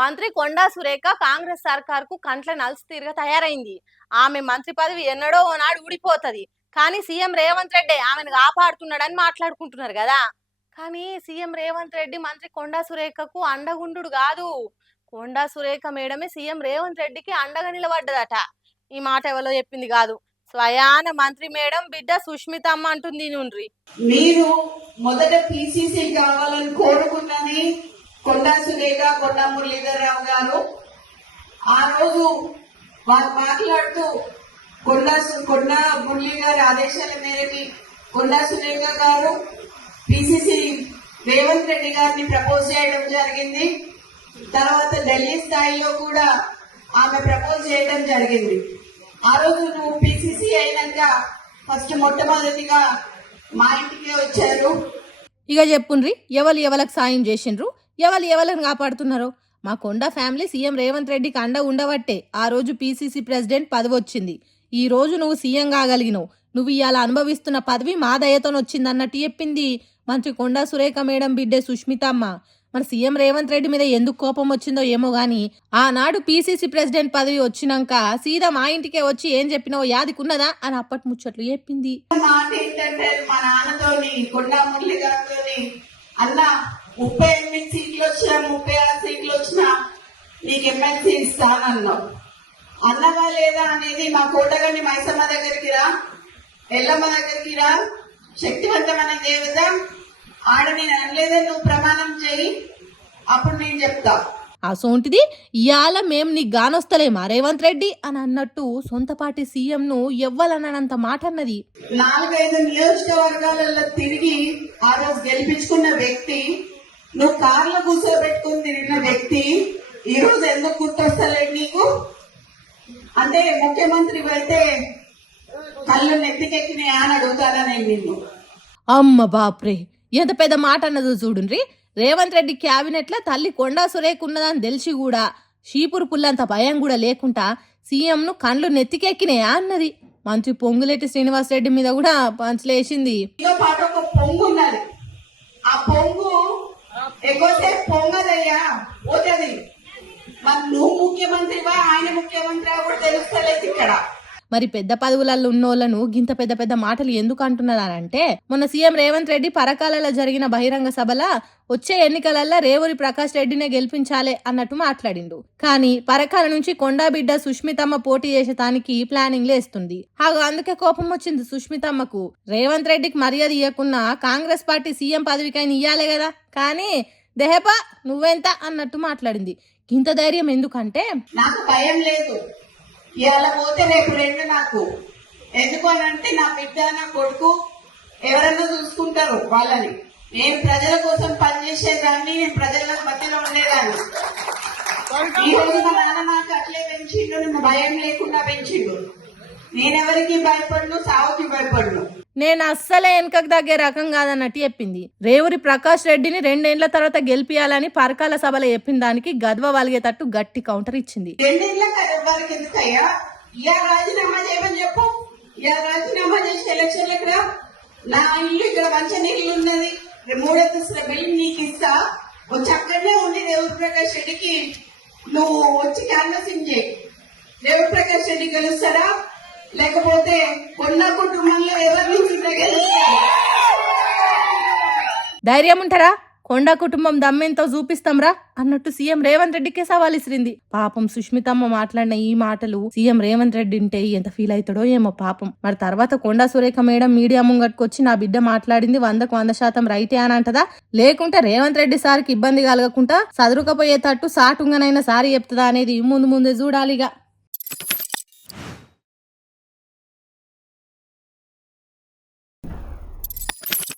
మంత్రి కొండా సురేఖ కాంగ్రెస్ సర్కార్కు కంట్ల నలుసు తీరుగా తయారైంది. ఆమె మంత్రి పదవి ఎన్నడో ఓనాడు ఊడిపోతది. కానీ సీఎం రేవంత్ రెడ్డి ఆమెను కాపాడుతున్నాడని మాట్లాడుకుంటున్నారు కదా. కానీ సీఎం రేవంత్ రెడ్డి మంత్రి కొండా సురేఖకు అండగుండు కాదు. కొండా సురేఖ మేడమే సీఎం రేవంత్ రెడ్డికి అండగా నిలబడ్డదట. ఈ మాట ఎవరో చెప్పింది కాదు, స్వయాన మంత్రి మేడం బిడ్డ సుష్మితమ్మ అంటుంది. నుండ్రి మీరు మొదట పిసిసి కావాలని కోరుకున్నది కొండా సురేఖ, కొండా మురళీధరరావు గారు. ఆ రోజు వారు మాట్లాడుతూ కొండా మురళీ గారి ఆదేశాల మేరకి కొండా సురేఖ గారు పిసిసి రేవంత్ రెడ్డి గారిని ప్రపోజ్ చేయడం జరిగింది. తర్వాత ఢిల్లీ స్థాయిలో కూడా ఆమె ప్రపోజ్ చేయడం జరిగింది. ఆ రోజు నువ్వు పిసిసి అయినాక ఫస్ట్ మొట్టమొదటిగా మా ఇంటికే వచ్చారు. ఇక చెప్పుండ్రి ఎవరికి సాయం చేసిండ్రు, ఎవరిని కాపాడుతున్నారు. మా కొండ ఫ్యామిలీ సీఎం రేవంత్ రెడ్డికి అండ ఉండబట్టే ఆ రోజు పిసిసి ప్రెసిడెంట్ పదవి వచ్చింది. ఈ రోజు నువ్వు సీఎం కాగలిగినావు. నువ్వు ఇవాళ అనుభవిస్తున్న పదవి మా దయతో వచ్చిందన్నట్టు చెప్పింది మంత్రి కొండా సురేఖ మేడం బిడ్డే సుష్మితమ్మ. మన సీఎం రేవంత్ రెడ్డి మీద ఎందుకు కోపం వచ్చిందో ఏమో గాని ఆనాడు పిసిసి ప్రెసిడెంట్ పదవి వచ్చినాక సీదా మా ఇంటికే వచ్చి ఏం చెప్పినావో యాదికున్నదా అని అప్పటి ముచ్చట్లు చెప్పింది. మాట ఏంటంటే మా నాన్నతోని కొండా మురళి గారితోని అన్న 38 సీట్లు వచ్చినా 36 సీట్లు వచ్చినా నీకు ఎమ్మెల్సీ ఇస్తానన్నావు. అన్నవా లేదా అనేది మా కోటగాని మైసమ్మ దగ్గరికి రా, ఎల్లమ్మ దగ్గరికి రా, శక్తివంతమైన దేవత ఆడ నేను అనలేదని నువ్వు ప్రమాణం చేయి, అప్పుడు నేను చెప్తా. ఆ సోంటిది ఇవాళ మేం నీకు గానొస్తలేమా రేవంత్ రెడ్డి అని అన్నట్టు సొంత పార్టీ సీఎం ను ఎవ్వలన్నంత మాట అన్నది. 4-5 నియోజకవర్గాలలో తిరిగి ఆ రోజు గెలిపించుకున్న వ్యక్తి, నువ్వు కార్లో కూర్చోబెట్టుకుని తిరిగిన వ్యక్తి ఈ రోజు ఎందుకు గుర్తొస్తలేదు నీకు? అంటే ముఖ్యమంత్రి అయితే కళ్ళు నెత్తికెక్కినాయా అని అడుగుతారా నేను నిన్ను? అమ్మ బాప్రే, ఎంత పెద్ద మాట అన్నదో చూడుండ్రి. రేవంత్ రెడ్డి క్యాబినెట్ లో తల్లి కొండా సురేఖ ఉన్నదని తెలిసి కూడా షీపురు పుల్లంత భయం కూడా లేకుండా సీఎం ను కండ్లు నెత్తికెక్కినాయా అన్నది. మంత్రి పొంగులేటి శ్రీనివాస్ రెడ్డి మీద కూడా పంచలేసింది. పాటు ఒక పొంగు ఉన్నది, ఆ పొంగు ఎక్కువసేపు పొంగదయ్యా పోతుంది. మరి నువ్వు ముఖ్యమంత్రివా ఆయన ముఖ్యమంత్రి కూడా తెలుస్తలేదు ఇక్కడ. మరి పెద్ద పదవులలో ఉన్నోళ్లను గింత పెద్ద పెద్ద మాటలు ఎందుకు అంటున్నారంటే మొన్న సీఎం రేవంత్ రెడ్డి పరకాలలో జరిగిన బహిరంగ సభల వచ్చే ఎన్నికలలో రేవూరి ప్రకాష్ రెడ్డినే గెలిపించాలే అన్నట్టు మాట్లాడిండు. కానీ పరకాల నుంచి కొండా బిడ్డ సుష్మితమ్మ పోటీ చేసేటానికి ప్లానింగ్ లేస్తుంది. అందుకే కోపం వచ్చింది సుష్మితమ్మకు. రేవంత్ రెడ్డికి మర్యాద ఇవ్వకున్నా కాంగ్రెస్ పార్టీ సీఎం పదవికైనా ఇయ్యాలే కదా, కానీ దేహపా నువ్వెంత అన్నట్టు మాట్లాడింది. ఇంత ధైర్యం ఎందుకంటే నాకు భయం లేదు, ఇవాళ పోతే రేపు 2 నాకు. ఎందుకు అని అంటే నా బిడ్డ నా కొడుకు ఎవరన్నా చూసుకుంటారు వాళ్ళని. నేను ప్రజల కోసం పనిచేసేదాన్ని, నేను ప్రజల మధ్యలో ఉండేదాన్ని. ఈ రోజు మా నాన్న నాకు అట్లే పెంచిండు, నన్ను భయం లేకుండా పెంచిండు. నేనెవరికి భయపడను, సావుకి భయపడను. నేను అస్సలే వెనకకు తగ్గే రకం కాదన్నట్టు చెప్పింది. రేవూరి ప్రకాష్ రెడ్డిని 2 ఏళ్ల తర్వాత గెలిపియాలని పరకాల సభలో చెప్పిన దానికి గద్వ వలిగేటట్టు గట్టి కౌంటర్ ఇచ్చింది. 2 ఏళ్ల వరకు ఎందుకయ్యా, ఇలా రాజీనామా చేయమని చెప్పు. ఇలా రాజీనామా చేసి ఎలక్షన్లకు రా. నా ఇల్లు ఇక్కడ మంచినీళ్ళు ఉన్నది, 3 అంతస్తుల బిల్డింగ్ నీకు ఇస్తా. వచ్చి అక్కడనే ఉండి రేవూరి ప్రకాష్ రెడ్డికి నువ్వు వచ్చి క్యాన్వసింగ్ చేయి. రేవూరి ప్రకాష్ రెడ్డి గెలుస్తారా లేకపోతే కొండ కుటుంబంలో ఎవరి నుంచి గెలుస్తారు? ధైర్యం ఉంటారా? కొండా కుటుంబం దమ్మెంతో చూపిస్తాంరా అన్నట్టు సీఎం రేవంత్ రెడ్డికే సవాల్ ఇసిరింది. పాపం సుష్మితమ్మ మాట్లాడిన ఈ మాటలు సీఎం రేవంత్ రెడ్డి ఉంటే ఎంత ఫీల్ అవుతాడో ఏమో పాపం. మరి తర్వాత కొండా సురేఖ మేడం మీడియా ముంగట్టుకొచ్చి నా బిడ్డ మాట్లాడింది 100% రైటే అని అంటదా, లేకుంటే రేవంత్ రెడ్డి సార్కి ఇబ్బంది కలగకుండా సదురుకపోయేటట్టు సాటుంగనైనా సారి చెప్తుందా అనేది ముందే చూడాలిగా.